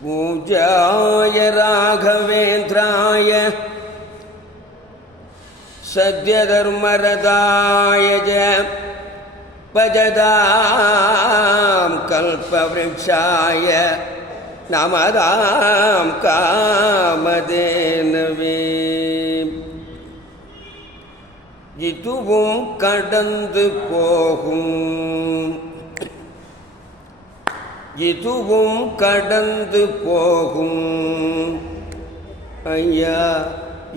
पूज्याय राघवेन्द्राय सद्यधर्मरताय च भजतां कल्पवृक्षाय नमतां कामधेनवे இதுவும் கடந்து போகும் இதுவும் கடந்து போகும் ஐயா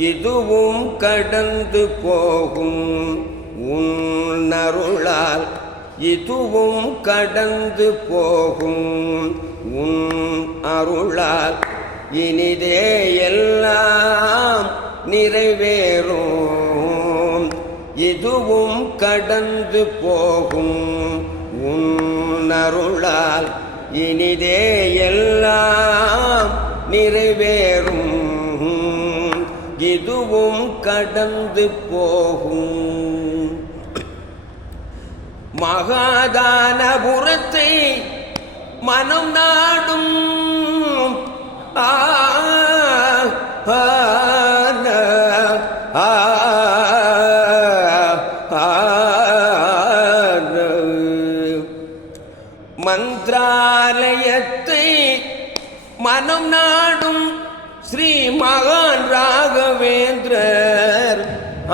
இதுவும் கடந்து போகும் உன் அருளால் இதுவும் கடந்து போகும் உன் அருளால் இனிதே எல்லாம் நிறைவேறும் இதுவும் கடந்து போகும் உன் அருளால் இனிதே எல்லாம் நிறைவேறும் இதுவும் கடந்து போகும். மகாதானபுரத்தை மனம் நாடும் மந்திராலயத்தை மனம் நாடும் ஸ்ரீ மகான் ராகவேந்திரர்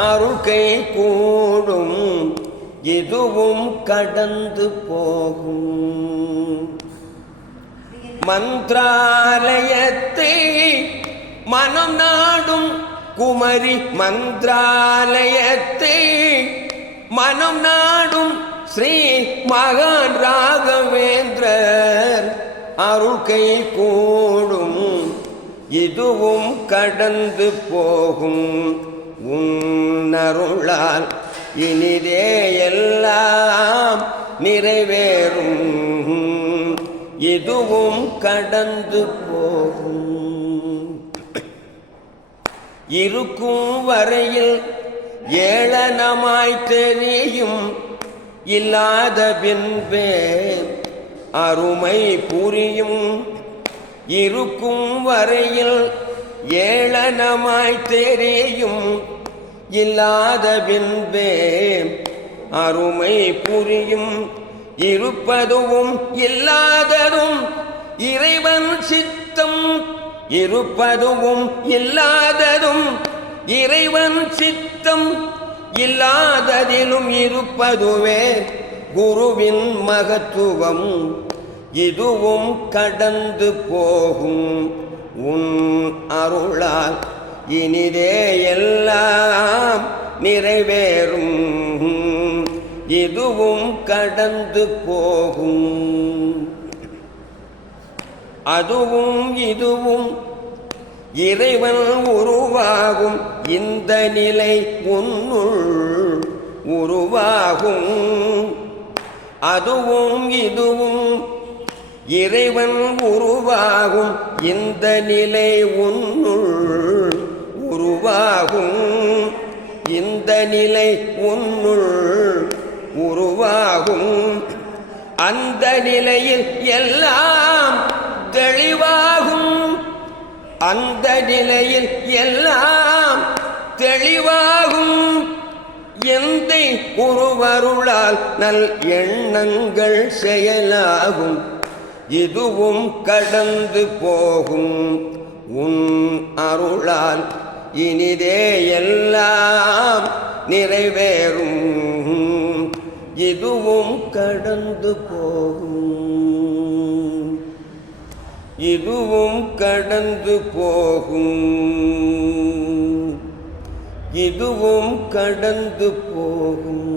அருள்கை கூடும் இதுவும் கடந்து போகும். மந்திராலயத்தை மனம் நாடும் குமரி மந்திராலயத்தை மனம் நாடும் ஸ்ரீ மகான் ராகவேந்திரர் அருள்கை கூடும் இதுவும் கடந்து போகும் உன் அருளால் இனிதே எல்லாம் நிறைவேறும் இதுவும் கடந்து போகும். இருக்கும் வரையில் ஏளனமாய் தெரியும் இல்லாத பின்பே அருமை புரியும். இருக்கும் வரையில் ஏளனமாய் தெரியும் இல்லாத பின்பே அருமை புரியும். இருப்பதும் இல்லாததும் இறைவன் சித்தம் இருப்பதும் இல்லாததும் இறைவன் சித்தம் இல்லாததிலும் இருப்பதுவே குருவின் மகத்துவம் இதுவும் கடந்து போகும் உன் அருளால் இனிதே எல்லாம் நிறைவேறும் இதுவும் கடந்து போகும். அதுவும் இதுவும் இறைவன் உருவாகும் இந்த நிலை உன்னுள் உருவாகும். அதுவும் இதுவும் இறைவன் உருவாகும் இந்த நிலை உன்னுள் உருவாகும். இந்த நிலை உன்னுள் உருவாகும். அந்த நிலையில் எல்லாம் தெளிவாகும். அந்த நிலையில் எல்லாம் தெளிவாகும். எந்தை குருவருளால் நல் எண்ணங்கள் செயலாகும் இதுவும் கடந்து போகும் உன் அருளால் இனிதே எல்லாம் நிறைவேறும் இதுவும் கடந்து போகும். இதுவும் கடந்து போகும். இதுவும் கடந்து போகும்.